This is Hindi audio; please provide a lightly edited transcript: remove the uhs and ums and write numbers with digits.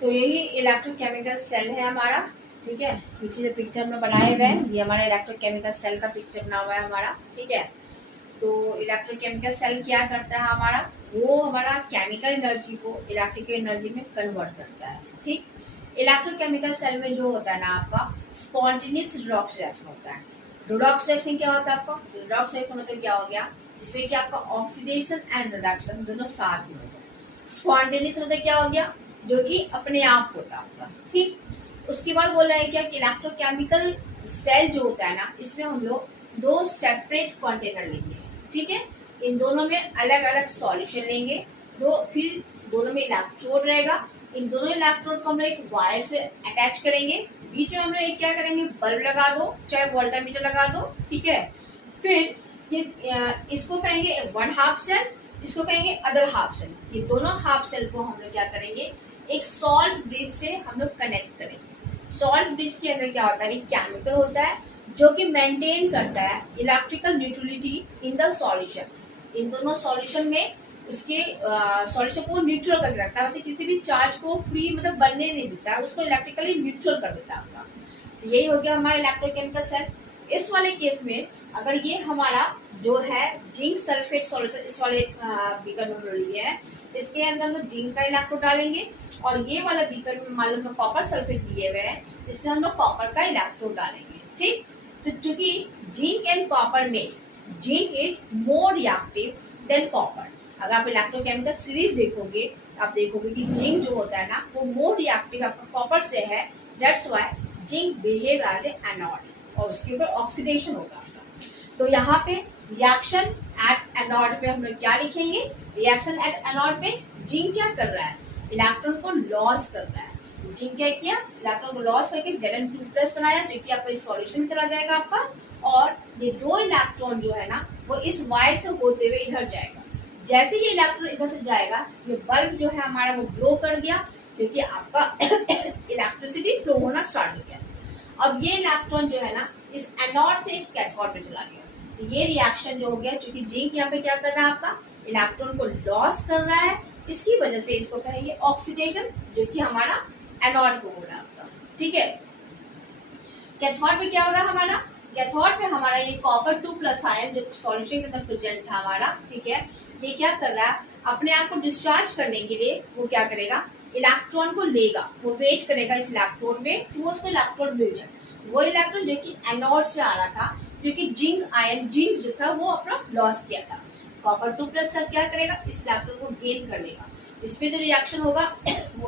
तो यही इलेक्ट्रोकेमिकल सेल है हमारा, ठीक है। पीछे जो पिक्चर में बनाए हुए हैं ये हमारा इलेक्ट्रोकेमिकल सेल का पिक्चर बना हुआ है हमारा, ठीक है। तो इलेक्ट्रोकेमिकल सेल क्या करता है हमारा, वो हमारा केमिकल एनर्जी को इलेक्ट्रिकल एनर्जी में कन्वर्ट करता है, ठीक। इलेक्ट्रोकेमिकल सेल में जो होता है ना आपका स्पॉन्टेनियस रिडॉक्स रिएक्शन होता है। रिडॉक्स रिएक्शन क्या होता है आपका, रिडॉक्स रिएक्शन मतलब क्या हो गया, जिसमें कि आपका ऑक्सीडेशन एंड रिडक्शन दोनों साथ में होता है। स्पॉन्टेनियस मतलब क्या हो गया, जो कि अपने आप होता है आपका, ठीक। उसके बाद बोल रहा है क्या कि इलेक्ट्रोकेमिकल सेल जो होता है ना, इसमें हम लोग दो सेपरेट कंटेनर लेंगे, ठीक है। इन दोनों में अलग अलग सॉल्यूशन लेंगे, फिर दोनों में इलेक्ट्रोड रहेगा। इन दोनों इलेक्ट्रोड को हम लोग एक वायर से अटैच करेंगे, बीच में हम लोग एक क्या करेंगे, बल्ब लगा दो, चाहे वोल्टामीटर लगा दो, ठीक है। फिर ये इसको कहेंगे वन हाफ सेल, इसको कहेंगे अदर हाफ सेल। ये दोनों हाफ सेल को हम लोग क्या करेंगे, एक सॉल्ट ब्रिज से हम लोग कनेक्ट करेंगे। सॉल्ट ब्रिज के अंदर क्या होता है, एक केमिकल होता है जो कि मेंटेन करता है electrical neutrality in the solution. इन दोनों सॉल्यूशन में उसके सॉल्यूशन को न्यूट्रल करके रखता है, मतलब किसी भी चार्ज को फ्री मतलब बनने नहीं देता है, उसको इलेक्ट्रिकली न्यूट्रल कर देता है आपका। तो यही हो गया हमारा इलेक्ट्रोकेमिकल सेल। इस वाले केस में अगर ये हमारा जो है जिंक सल्फेट सॉल्यूशन इस वाले बीकर में लिए है, इसके अंदर हम जिंक का इलेक्ट्रोड डालेंगे, और ये वाला बीकर में मालूम में कॉपर सल्फेट दिए हुए हैं, इससे हम लोग कॉपर का इलेक्ट्रोड डालेंगे, ठीक। तो चूंकि जिंक एंड कॉपर में zinc is more reactive than copper, अगर आप इलेक्ट्रोकेमिकल सीरीज देखोगे आप देखोगे कि जिंक जो होता है ना वो मोर रिएक्टिव आपका कॉपर से है, that's why zinc behave as a anode, और उसके ऊपर ऑक्सीडेशन होगा। तो यहाँ पे रिएक्शन एट एनोड पे हम लोग क्या लिखेंगे, रिएक्शन एट एनोड पे जिंक क्या कर रहा है, इलेक्ट्रॉन को लॉस कर रहा है। जिंक क्या किया, इलेक्ट्रॉन को लॉस करके Zn2+ बनाया, जो कि आपका इस सॉल्यूशन में चला जाएगा आपका, और ये दो इलेक्ट्रॉन जो है ना वो इस वायर से होते हुए इधर जाएगा। जैसे ये इलेक्ट्रॉन इधर से जाएगा, ये बल्ब जो है हमारा वो ग्लो कर गया, क्योंकि आपका इलेक्ट्रिसिटी फ्लो होना स्टार्ट हो गया। अब ये इलेक्ट्रॉन जो है ना इस एनोड से इस कैथोड पे चला गया। तो ये रिएक्शन जो हो गया, चूंकि जिंक यहाँ पे क्या कर रहा है आपका इलेक्ट्रॉन को लॉस कर रहा है, इसकी वजह से इसको कहेंगे ऑक्सीडेशन, जो कि हमारा एनोड को हो रहा है आपका, ठीक है। कैथोड पे क्या हो रहा है हमारा, कैथोड पे हमारा ये कॉपर 2+ आयन जो सॉल्यूशन के अंदर प्रेजेंट था हमारा, ठीक है, ये क्या कर रहा है अपने आप को डिस्चार्ज करने के लिए वो क्या करेगा, इलेक्ट्रॉन को लेगा, वो वेट करेगा इस इलेक्ट्रोड में कि वो उसको इलेक्ट्रोड मिल जाए। वो इलेक्ट्रॉन जो कि एनोड से आ रहा था, क्योंकि जिंक आयन जिंक जो था वो अपना लॉस किया था, कॉपर 2+ क्या करेगा इस इलेक्ट्रॉन को गेन कर लेगा। इसमें जो रिएक्शन होगा